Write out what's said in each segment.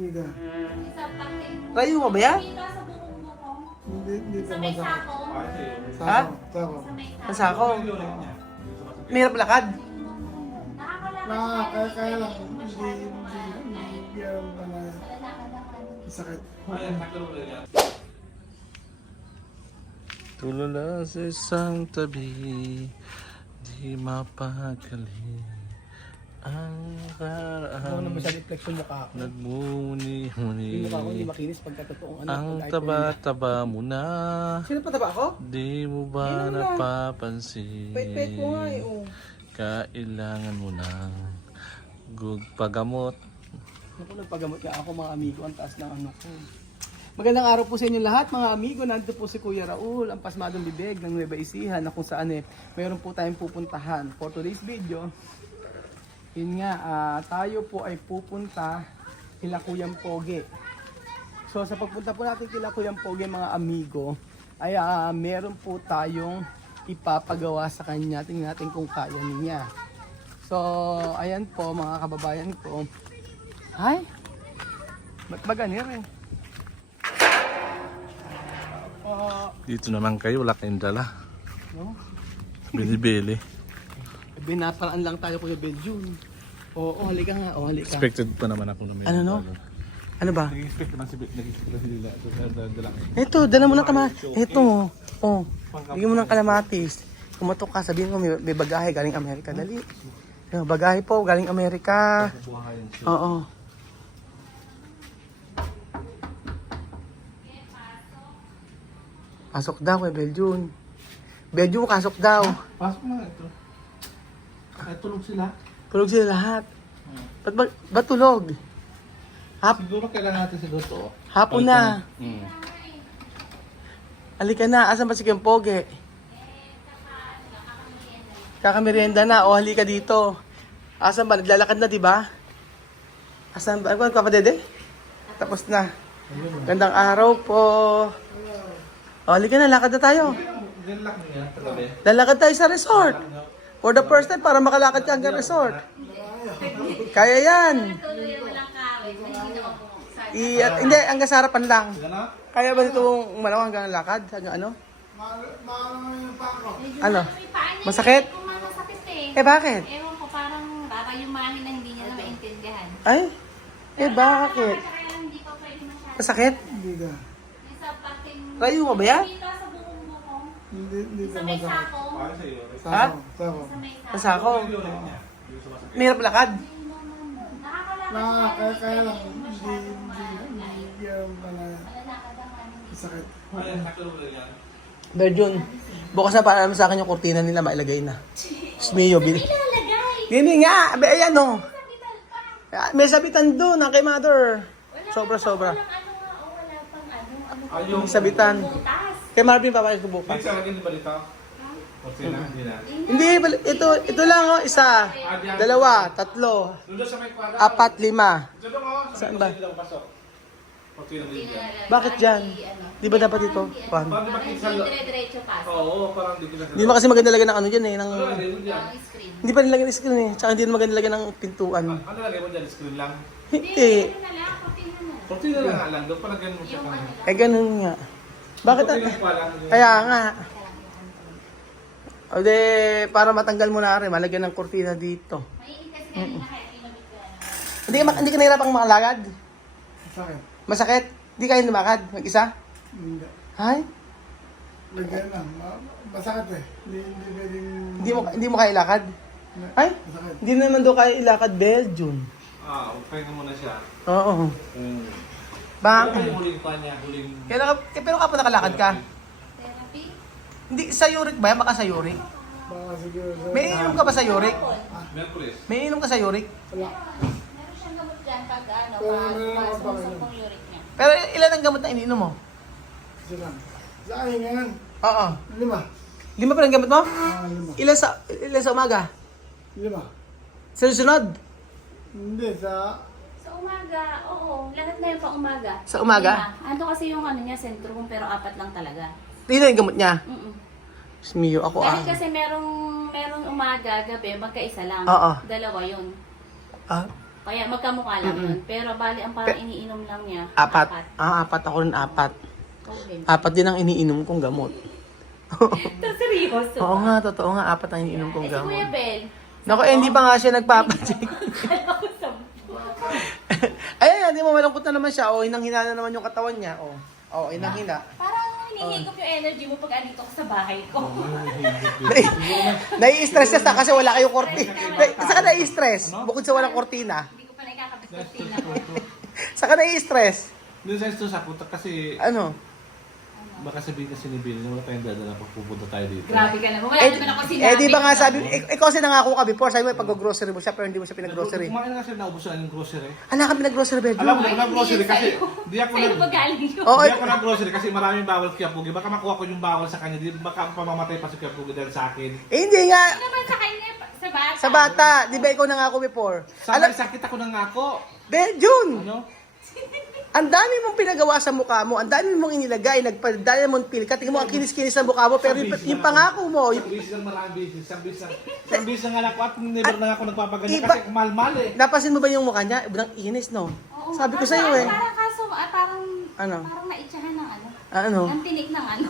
Hindi ka. Rayo mo ba yan? Hindi ka Sa may masakit. sako. Ha? Sako. Sa may Ang sako. sako. Mahirap lakad. Nakakalakad Kaya lang, siya, hindi alam ka na sakit. Tulala sa isang tabi, di mapakali ang Ano karaan. ba sa reflection mukha ako? Yung Nagmuni-muni. mukha ko hindi makinis pagka totoong ano. Ang pag taba-taba mo na, Sino pa taba ako? di mo ba Ayun na. napapansin? Pait-pait ko nga eh. Oh. Kailangan mo ng gugpagamot. Naku, nagpagamot nga ako mga amigo. Ang taas ng ano ko. Magandang araw po sa inyo lahat mga amigo. Nandito po si Kuya Raul, ang pasmadong bibig ng Nueva Ecija na kung saan mayroon po tayong pupuntahan. For today's video, yun nga, tayo po ay pupunta kila Kuyang Pogi. So sa pagpunta po natin kila Kuyang Pogi mga amigo, ay meron po tayong ipapagawa sa kanya. Tingnan natin kung kaya niya. So ayan po mga kababayan ko. Ay, ba't maganir eh? Dito naman kayo, wala kayong dala. No? Bili-bili. Binaparaan lang tayo Kuya Beljun. Oo, halika nga. Oo, halika. Expected pa naman ako na may Ano no? Ano ba? Nag-expect naman si Lila. Dala ko. Ito, dala mo na ito. Oh. Bigyan mo ng kalamatis. Kumatok ka, sabihin mo may bagahe galing Amerika. Dali. Yung bagahe po, galing Amerika. Oo. Pasok daw Kuya Beljun. Beljun, pasok daw. Pasok na ito. Ay, tulog sila. Tulog sila lahat. Ba't tulog? Siguro kailangan natin siguro to. Hapon na. Halika na, asan ba si Kempoge? Kakamerienda na, o halika dito. Asan ba? Naglalakad na, di ba? Asan ba? Ano ka pa, Dede? Tapos na. Gandang araw po. O, halika na, lakad na tayo. Nilak niya, katabi. Lalakad tayo sa resort. For the first time, para makalakad ka hanggang resort. Kaya yan. tuloy walang kawit. Hindi na mabuksan. Hindi, hanggang sa harapan lang. Gana? Kaya ba itong malaw hanggang lakad? Hanggang ano? Maalang yung pako. Ano? May paa niya, Masakit? Kung masakit eh. Eh, bakit? Ewan ko, parang kakayumahin na hindi niya na maintindihan. Ay? Eh, bakit? Kaya hindi pa pwede masyado. Masakit? Hindi ka. Isa pating... Rayo mo ba yan? Dito sa bukong-bukong. Hindi ka Sa may masakit. sako. Ha? Sako. Sa may Sa sako. sako? Mahirap lakad? Nakakalakad Kaya lang, hindi alam ka na sakit. Berjun, bukas na para naman sa akin yung kurtina nila, mailagay na. Smiyo, bili. ilalagay. Hindi nga, ayan o. May sabitan doon, ang kay mother. Sobra-sobra. Walang ano nga, o wala pang ano. May sabitan. Butas. Kay Marvin, papayag ko bukas. Sa lagi ni balita. Hindi na. Hindi, ito lang o, isa, dalawa, tatlo, Doon sa may kwadra. 4, 5. Doon mo. Saan ba? Hindi daw pasok. Pati lang din. Bakit dyan? Di ba dapat ito? Juan? Parang di ba Hindi kinsa- dire-diretso pa. Oo, parang di kita. Hindi mo kasi maganda lagyan ng ano dyan eh. Ng, Ano lagay mo dyan? Ang screen. hindi pa nilagyan ng screen eh. Tsaka hindi maganda lagyan ng pintuan. Ano lagay mo dyan? Screen lang? Hindi. Ano na lang, kurtina na. Kurtina lang nga lang. Doon palagyan mo siya Yung kami. ano. Eh ganun nga. Bakit? Kurtina pa lang. Kaya nga. O de, para matanggal mo na rin, malagyan ng kurtina dito. Mainit kasi kanina kahit kinabit ko yan. Hindi ka nahirapang makalakad? Sakit. Masakit? Hindi kayo lumakad? Mag-isa? Hindi. Hay? Lagyan lang. Masakit eh. Hindi pwedeng... Hindi mo kaya ilakad? Ay? Masakit. Hindi naman daw kaya ilakad, Belgium. Okay na muna siya. Oo. Ano Bakit? yung huling pa niya? Huling... Pero kapag nakalakad ka? Therapy? Hindi, sa uric ba yan? Baka sa uric? Baka siguro sa... May inom ka ba sa uric? Merkulis. May inom ka sa uric? Wala. Meron siyang gamot dyan pag ano, Meron pag ako sa pong uric niya. Pero ilan ang gamot na ininom mo? Isa lang. Sa akin ngayon. Oo. 5. 5 pa lang gamot mo? 5. Ilan sa umaga? 5. Sa susunod? Hindi, sa... Sa umaga, oo. Lahat na yun pa umaga. Sa umaga? Ando kasi yung ano niya, sentrum, pero 4 lang talaga. Tingnan yung gamot niya. Smiyo, ako Dahil kasi merong umaga, gabi, magkaisa lang. Oo. 2 yun. Ah, Kaya magkamukha lang yun. Pero bali, ang parang iniinom lang niya. 4. Apat ako rin 4. Okay din. 4 din ang iniinom kong gamot. Ito, seryoso. Oo nga, totoo nga, 4 ang iniinom kong Eh, si Kuya gamot. Bel. Naku, hindi pa nga siya nagpapacheck. Ayan, hindi mo malungkot na naman siya. O, hinang-hina na naman yung katawan niya. O, hinang-hina. Parang hinihigop yung energy mo pag andito ko sa bahay ko. Nai-stress siya kasi wala kayong kortina. Saka nai-stress, bukod sa walang kortina. Hindi ko pa nakakabit kortina ko. Saka nai-stress. Minsan ito sa puta kasi Ano? baka sabihin kasi ni Bill na wala tayong dadala pag pupunta tayo dito. Grabe ka naman. Wala naman ako sinabi. di ba nga sabi, ikaw kasi nangako ka before, sabi mo pag-grocery mo siya pero hindi mo siya pinag-grocery. Kumain na kasi naubusan yung grocery. Ala ka pinag-grocery bedroom. Alam mo, nag-grocery kasi di ako Sa'yo ba galing yun? Oo, Di ako nag-grocery kasi maraming bawal kaya Pugi. Baka makuha ko yung bawal sa kanya. Di baka pamamatay pa si Kuya Pugi dahil sa akin. hindi nga. Ano naman sa kanya, sa bata? Sa bata, di ba ikaw nangako before? Sa may sakit ako ng ako. June, Ano? ang dami mong pinagawa sa mukha mo, ang dami mong inilagay, nagpa-diamond pill ka, tingin mo ang kinis-kinis sa mukha mo, pero yung pangako mo, Isang bis lang maraming bis. Isang bis lang anak ko at never na ako nagpapaganda Iba- kasi mal-mal eh. napasin mo ba yung mukha niya? Ibang inis, no? Oo, Sabi ko sa'yo eh. Parang kaso, parang, Ano? parang naitsahan ng ano. Ano? Ang tinik ng ano.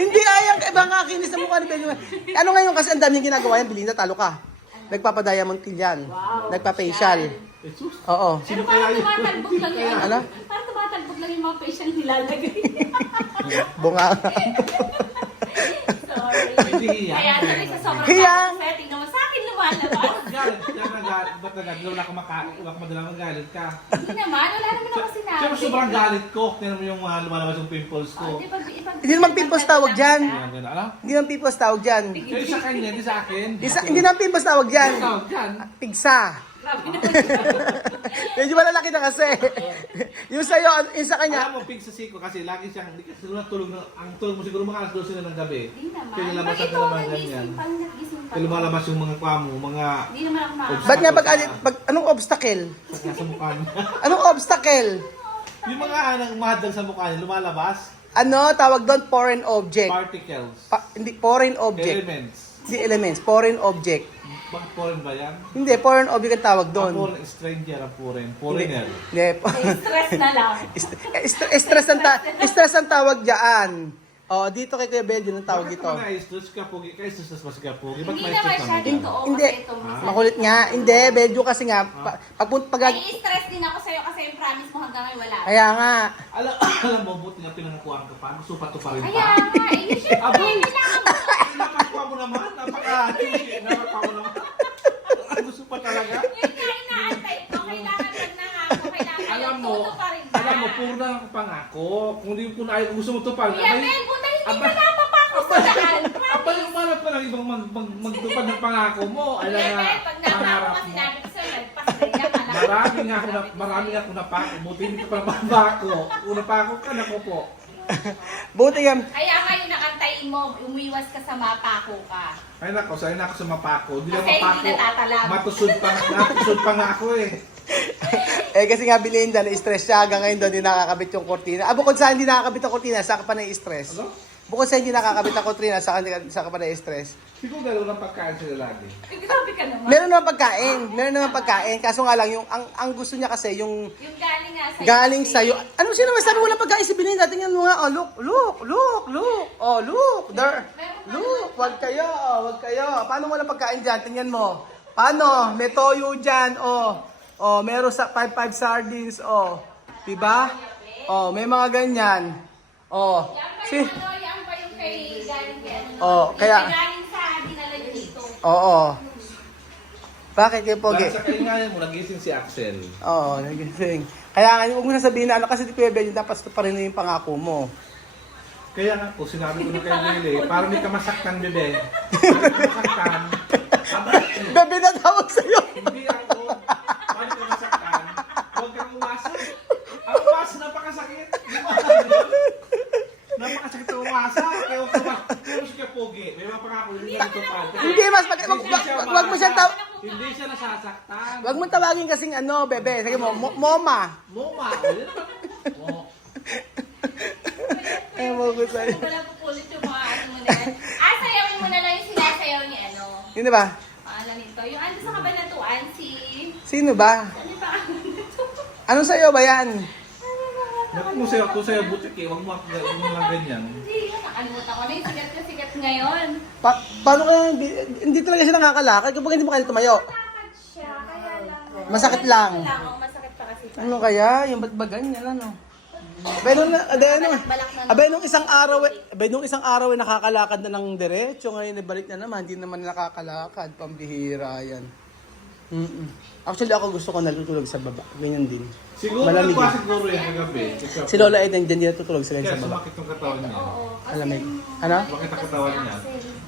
Hindi ayang iba nga kinis sa mukha ni Benjo. Ano ngayon kasi ang dami ginagawa yan, Belinda, talo ka. Nagpapa-diamond pill yan. Nagpa-facial. Jesus. Oo. Pero parang tumatalbog lang yung Ano? Parang tumatalbog lang yung mga facial nilalagay. Bunga. Sorry. Hindi hiya. Kaya tuloy sa sobrang Hiyang! setting naman sa akin lumalabas. Galit. Kaya nagalit. Ba't nagalit? Wala ka wala ka madalang magalit ka. Hindi naman, wala naman ako sinabi. Pero sobrang galit ko. Tingnan mo yung lumalabas yung pimples ko. Hindi naman pimples tawag dyan. Ayan, gano'n. Ano? Hindi naman pimples tawag dyan. Kayo sa kanya, hindi sa akin. Hindi naman pimples tawag dyan. Tawag dyan. Pigsa. Grabe naman yun. Medyo malalaki na kasi. Yung sa'yo, yung sa kanya. Alam mo, pig sa siko kasi lagi siyang, hindi kasi tulog na, ang tulog mo siguro mga alas 12 na ng gabi. Hindi naman. Kaya lalabas Bakit ako ito naman nagising ganyan. pa? Nagising pa. Kaya lumalabas yung mga kwamo, mga Hindi naman ako makakasama. Ba't nga anong obstacle? sa mukha niya. Anong obstacle? Yung mga umahadlang sa mukha niya, lumalabas. Ano, tawag doon, foreign object. Particles. Hindi, foreign object. Elements. Hindi elements, foreign object. Bakit foreign ba yan? Hindi, foreign object ang tawag doon. Foreign stranger ang foreign. Foreigner. Hindi. Stress na lang. Stress ang tawag diyan. Oh, dito kay Kuya Bel, yun ang tawag dito. Bakit mga stress ka Pugi? Kaya stress ba si Pugi? Ba't Hindi may naman stress siya naman dito. dyan? Hindi. Makulit nga. Hindi, Belgyo kasi nga. Pag Nai-stress din ako sa'yo kasi yung promise mo hanggang ngayon wala. kaya nga. Alam mo, buti nga pinangakuhan ka pa. Gusto pa to pa rin Kaya pa. nga, eh, syempre, kailangan mo. Napakakuha mo naman. Napakakuha mo naman. Gusto pa talaga. Yun nga, inaantay ko. Kailangan pag nangako, kailangan Alam mo, tuto pa rin ba? alam mo, puro na ako pangako. Kung di ko na ayaw, kung gusto mo to pa. Kuya Bel, buta hindi ka napapako sa daan. Apa yung manap pa ng ibang magtupad ng pangako mo? Alam Kuya nga, Bel, pag napako pangarap ka mo. sinabi ko sa'yo, nagpasaya ka na. Marami ako na pako. Buti hindi ko pa napako. Una pako ka, naku po. Buti nga. Kaya ngayon nakantayin mo, umiwas ka sa mapako ka. Ay nako, sanay na ako sa mapako. Hindi lang Kasi hindi mapako. natatalag. Matusod pa nga ako eh. Kasi nga Belinda, na-stress siya. Hanggang ngayon doon, hindi nakakabit yung kortina. Bukod sa hindi nakakabit ang kortina, saka pa na-stress. Ano? Bukod sa hindi nakakabit ang kortina, saka pa na-stress. Siguro dalawa ng pagkain sila lagi. Eh, grabe ka naman. Meron naman pagkain. Kaso nga lang, ang gusto niya kasi, yung Yung galing nga sa'yo. galing sa'yo. Ano sino naman sabi wala pagkain si Belinda? Tingnan mo nga. Oh, look. Oh, look. There. Look. Wag kayo. Paano wala pagkain dyan? Tingnan mo. Paano? May toyo dyan. Oh, meron sa 5 sardines. Oh. Diba? Oh, may mga ganyan. Oh. Yan pa yung kay galing kay ano. Oh, Yung kaya- kay galing sa dinala nyo dito. Oo. Bakit kayo Pogi? Sa kaingayan mo, nagising si Axel. Oo, nagising. Kaya nga, huwag mo na sabihin na ano kasi di Kuya Bel, dapat pa rin yung pangako mo. Kaya nga po, sinabi ko na kay Lili, para hindi ka masaktan, bebe. Para hindi ka masaktan. Bebe na tawag sa'yo. Hindi ako. Para hindi ka masaktan. Huwag kang umasa. Ang umasa, napakasakit. Di ba? Napakasakit ang umasa. Kaya huwag ka pero siya Pogi. May mga pangako, hindi niya natupad. Hindi, wag mo siyang tawag. Hindi siya nasasaktan. Wag mo tawagin kasing ano, Bebe. Sige mo, Moma. Moma. Mo. Ay, mo ko sa'yo. Wala pupulit yung mga ano mo na yan. Sayawin mo na lang yung sinasayaw ni ano. Hindi ba? Paano nito? Yung ano sa kabanatuan, si Sino ba? Anong sa'yo ba yan? Bakit mo sa'yo, kung sa'yo butik eh, huwag mo lang ganyan. Hindi, nakalimutan ko na yung sigat na sigat ngayon. Paano kaya, hindi talaga siya nakakalakad kapag hindi mo kaya tumayo. Lakad siya, kaya lang. Masakit lang. Masakit pa kasi. Ano kaya? Yung ba't ba ganyan, ano? Abay, nung isang araw ay nakakalakad na ng diretso, ngayon ibalik na naman, hindi naman nakakalakad, pambihira yan. Actually, ako gusto ko natutulog sa baba, ganyan din. Siguro Malamig nagpa eh. siguro yan kagabi. Si Lola ay nandiyan din natutulog sila Kaya sa baba. sumakit yung katawan niya. Malamig. Ano? Bakit ang katawan niya?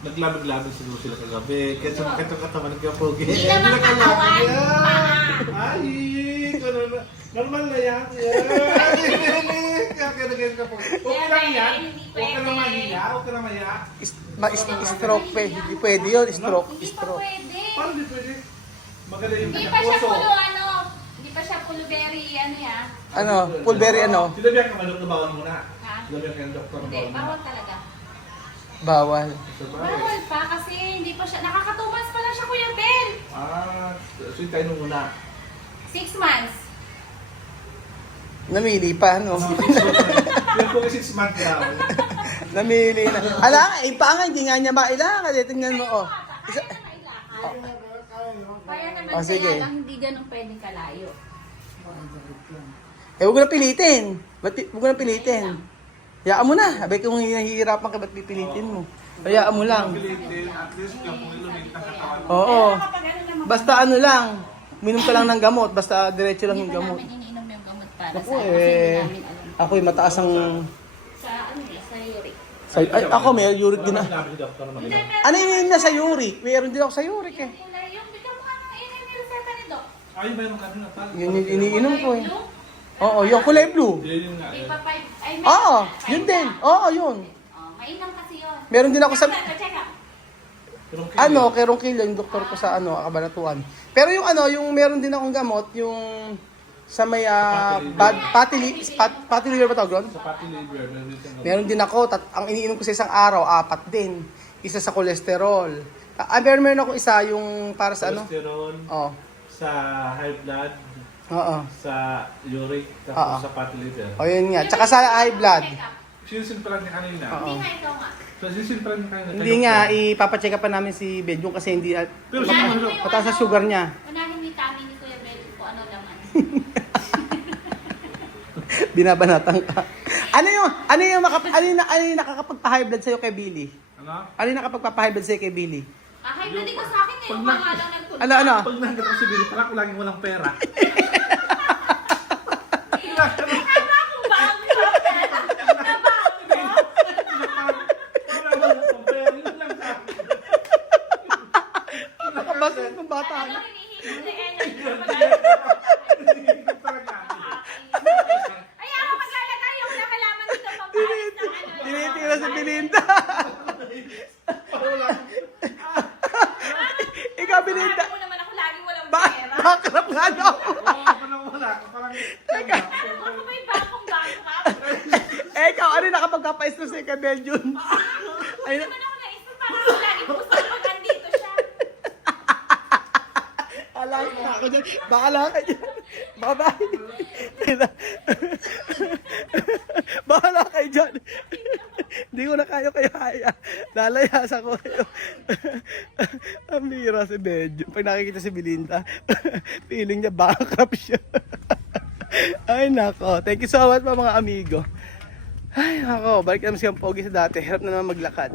Naglabig-labig siguro sila kagabi. Kaya sumakit yung katawan nagkapogi. Hindi naman katawan. Ay, normal na yan. Kaya nagkapogi ka po. Okay lang yan. Huwag ka na mahiya. Huwag ka na mahiya. Stroke pa eh. Hindi pwede yun. Stroke. Hindi pa Stroke. pwede. Paano di pwede? Maganda yung Hindi pa siya puso. pulo hindi pa siya pulo berry, ano yan. Ano? Pulberry ano? Sinabihan ka ba, doktor, bawal muna? Ha? Sinabihan ka ng doktor, Hindi, bawal muna. bawal talaga. Bawal. Sa bagay. Bawal pa kasi hindi pa siya, nakakatumas pa lang siya Kuya Ben. So tayo nung muna. 6 months. Namili pa, no? Yung kung 6 months na. Namili na. Ala, eh, pa nga, hindi nga niya mailakad. Eh, tingnan mo, oh. Kaya na mailakad. Kaya naman, Oh, sige. kaya lang hindi ganun pwedeng kalayo. Eh, huwag ko na pilitin. Huwag ko na pilitin. Hayaan mo na. Abay, kung nahihirapan ka, ba't pipilitin mo? Hayaan mo lang. Pilitin, at least yung kung ilumit ang katawan mo. Oo. Kapag ano naman, Basta ano lang. Minom ka lang ng gamot. Basta diretso lang yung hindi pa gamot. namin iniinom yung gamot para Ako sa kasi eh. hindi namin alam. Ako eh, mataas ang... Sa ano sa uric. Ay, ako may uric din na. Sinabi si doktor na Hindi, mag-inom. meron. Ano yun na sa uric? Mayroon din ako sa uric eh. Yung bigyan mo ano, yun yung nireseta ni Doc. Ayun ba yung kanina? Yun yung iniinom ko eh. Oo, yung kulay blue. Yun yung nga. Di pa 5, ay meron Oo, na, yun 5 din. na. Oo, yun. Oh, mainam kasi yun. Meron din ako sa... Check up. Ano, kay Ronquillo, yung doktor ko sa ano, Kabanatuan. Pero yung ano, yung meron din akong gamot, yung sa may fatty liver ba tawag doon? Sa pati liver, meron din siyang Meron din ako, ang iniinom ko sa isang araw, 4 din. Isa sa cholesterol. Meron ako isa yung para sa ano? cholesterol, Oo. sa high blood, Oo. sa uric, Oo. tapos sa pati liver. O yun nga. Tsaka sa high blood. Check up. Sinisimpran niya kanina. Hindi nga ikaw nga. So, sinisimpran niya kanina. Hindi nga, ipapacheck up pa namin si Bedjong kasi hindi at Pero Unahin mo yung mataas sa ano, sugar niya. Unahin mo yung tummy ni Kuya Bel kung ano laman. Binabanatan ka. Ano yung nakakapagpa-high blood sa'yo kay Billy? Ano? Ano yung nakapagpapa-high blood sa'yo kay Billy? High blood din ko sa akin eh. Yung pangalan nagpunta. Ano? Pag nanggap ko si Billy, parang ko laging walang pera. Tama kung ba ang Wala walang pera, yun lang sa akin. Nakabasa ng bata. Ano, hinihingi na energy. Hindi talaga. Ay, ako maglalagay yung nakalaman dito pampalit ng ano. Tinitira si Belinda. Ikaw, Belinda. Ano mo naman ako laging walang Bakit? pera. Bakrap nga no? Oo, parang wala. Parang Ako may bangkong-bangko ka. Eh, ikaw, ano yung nakapagpapa-stress sa'yo kay Beljun? Ay, Naman ako naisip, parang ako laging gusto pag nandito siya. alam na ako dyan. Baka lang ka dyan. Bye-bye. Bahala kayo dyan. Hindi ko na kaya. Lalayas ako. Ang bira si Bedjo. Pag nakikita si Belinda, feeling niya bankrupt siya. Ay nako. Thank you so much mga amigo. Ay nako. Balik naman siyang pogi sa dati. Hirap na naman maglakad.